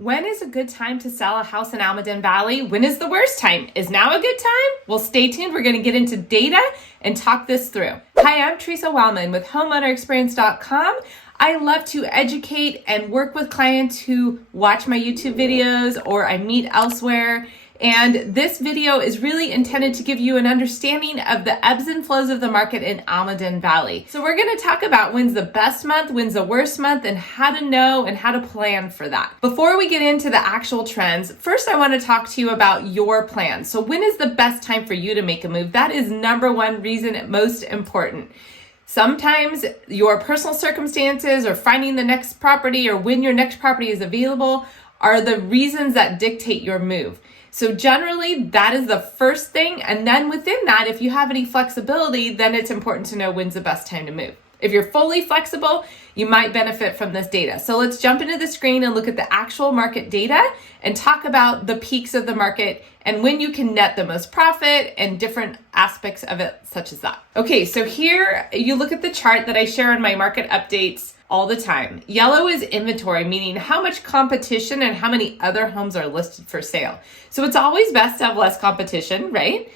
When is a good time to sell a house in Almaden Valley? When is the worst time? Is now a good time? Well, stay tuned. We're going to get into data and talk this through. Hi, I'm Theresa Wellman with HomeownerExperience.com. I love to educate and work with clients who watch my YouTube videos or I meet elsewhere. And this video is really intended to give you an understanding of the ebbs and flows of the market in Almaden Valley. So we're going to talk about when's the best month, when's the worst month, and how to know and how to plan for that. Before we get into the actual trends, first I want to talk to you about your plan. So when is the best time for you to make a move? That is number one reason, most important. Sometimes your personal circumstances or finding the next property or when your next property is available are the reasons that dictate your move. So generally, that is the first thing. And then within that, if you have any flexibility, then it's important to know when's the best time to move. If you're fully flexible, you might benefit from this data. So let's jump into the screen and look at the actual market data and talk about the peaks of the market and when you can net the most profit and different aspects of it, such as that. Okay, so here you look at the chart that I share in my market updates all the time. Yellow is inventory, meaning how much competition and how many other homes are listed for sale. So it's always best to have less competition, right?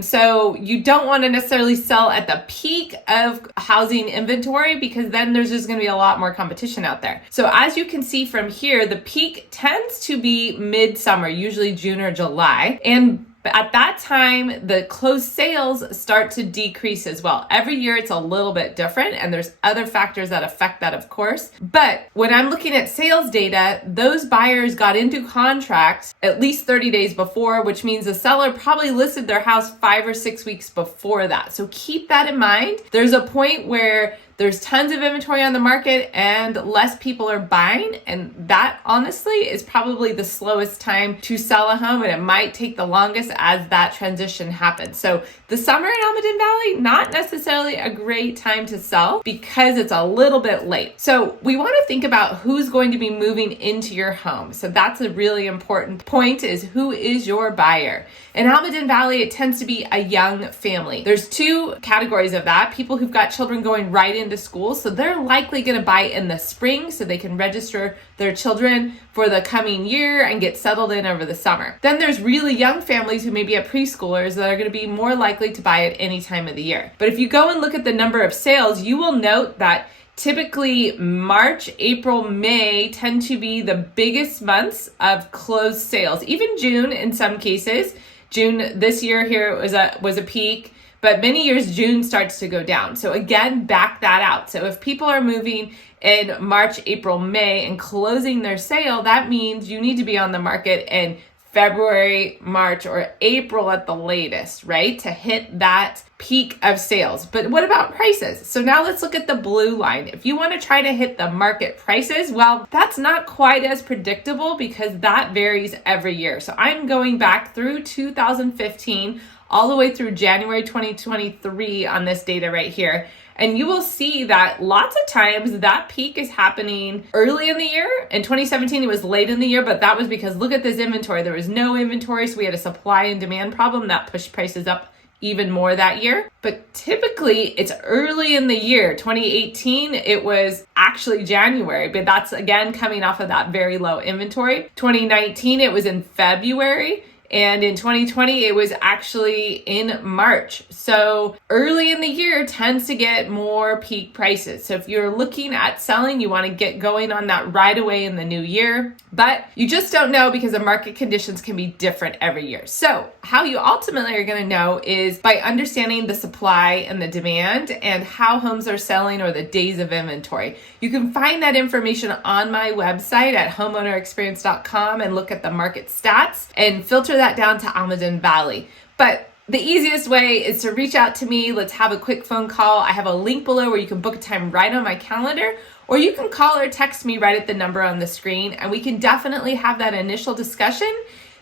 So you don't want to necessarily sell at the peak of housing inventory because then there's just going to be a lot more competition out there. So as you can see from here, the peak tends to be midsummer, usually June or July. And at that time, the closed sales start to decrease as well. Every year it's a little bit different and there's other factors that affect that, of course. But when I'm looking at sales data, those buyers got into contracts at least 30 days before, which means the seller probably listed their house 5 or 6 weeks before that. So keep that in mind. There's a point where there's tons of inventory on the market and less people are buying. And that honestly is probably the slowest time to sell a home. And it might take the longest as that transition happens. So the summer in Almaden Valley, not necessarily a great time to sell because it's a little bit late. So we want to think about who's going to be moving into your home. So that's a really important point, is who is your buyer? In Almaden Valley, it tends to be a young family. There's two categories of that. People who've got children going right into school. So they're likely going to buy in the spring so they can register their children for the coming year and get settled in over the summer. Then there's really young families who maybe have preschoolers that are going to be more likely to buy at any time of the year. But if you go and look at the number of sales, you will note that typically March, April, May tend to be the biggest months of closed sales. Even June in some cases. June this year here was a peak. But many years, June starts to go down. So again, back that out. So if people are moving in March, April, May and closing their sale, that means you need to be on the market in February, March, or April at the latest, right? To hit that peak of sales. But what about prices? So now let's look at the blue line. If you want to try to hit the market prices, well, that's not quite as predictable because that varies every year. So I'm going back through 2015 all the way through January 2023 on this data right here. And you will see that lots of times that peak is happening early in the year. In 2017, it was late in the year, but that was because look at this inventory. There was no inventory, so we had a supply and demand problem that pushed prices up even more that year. But typically it's early in the year. 2018, it was actually January, but that's again coming off of that very low inventory. 2019, it was in February. And in 2020, it was actually in March. So early in the year tends to get more peak prices. So if you're looking at selling, you want to get going on that right away in the new year. But you just don't know because the market conditions can be different every year. So how you ultimately are going to know is by understanding the supply and the demand and how homes are selling or the days of inventory. You can find that information on my website at homeownerexperience.com and look at the market stats and filter that down to Almaden Valley. But the easiest way is to reach out to me. Let's have a quick phone call. I have a link below where you can book a time right on my calendar, or you can call or text me right at the number on the screen, and we can definitely have that initial discussion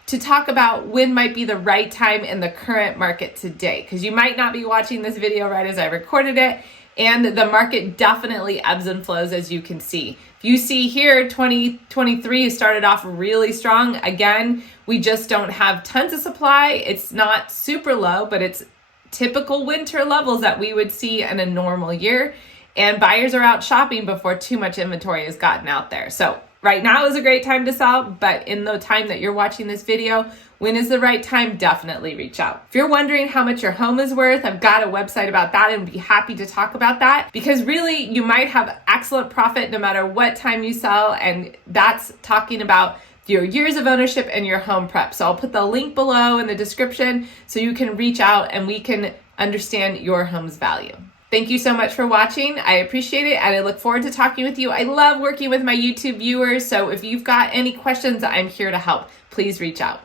to talk about when might be the right time in the current market today, because you might not be watching this video right as I recorded it, and the market definitely ebbs and flows, as you can see. If you see here, 2023 started off really strong. Again, we just don't have tons of supply. It's not super low, but it's typical winter levels that we would see in a normal year. And buyers are out shopping before too much inventory has gotten out there. So Right now is a great time to sell, but in the time that you're watching this video, when is the right time? Definitely reach out. If you're wondering how much your home is worth, I've got a website about that and be happy to talk about that, because really you might have excellent profit no matter what time you sell, and that's talking about your years of ownership and your home prep. So I'll put the link below in the description so you can reach out and we can understand your home's value. Thank you so much for watching. I appreciate it, and I look forward to talking with you. I love working with my YouTube viewers, so if you've got any questions, I'm here to help. Please reach out.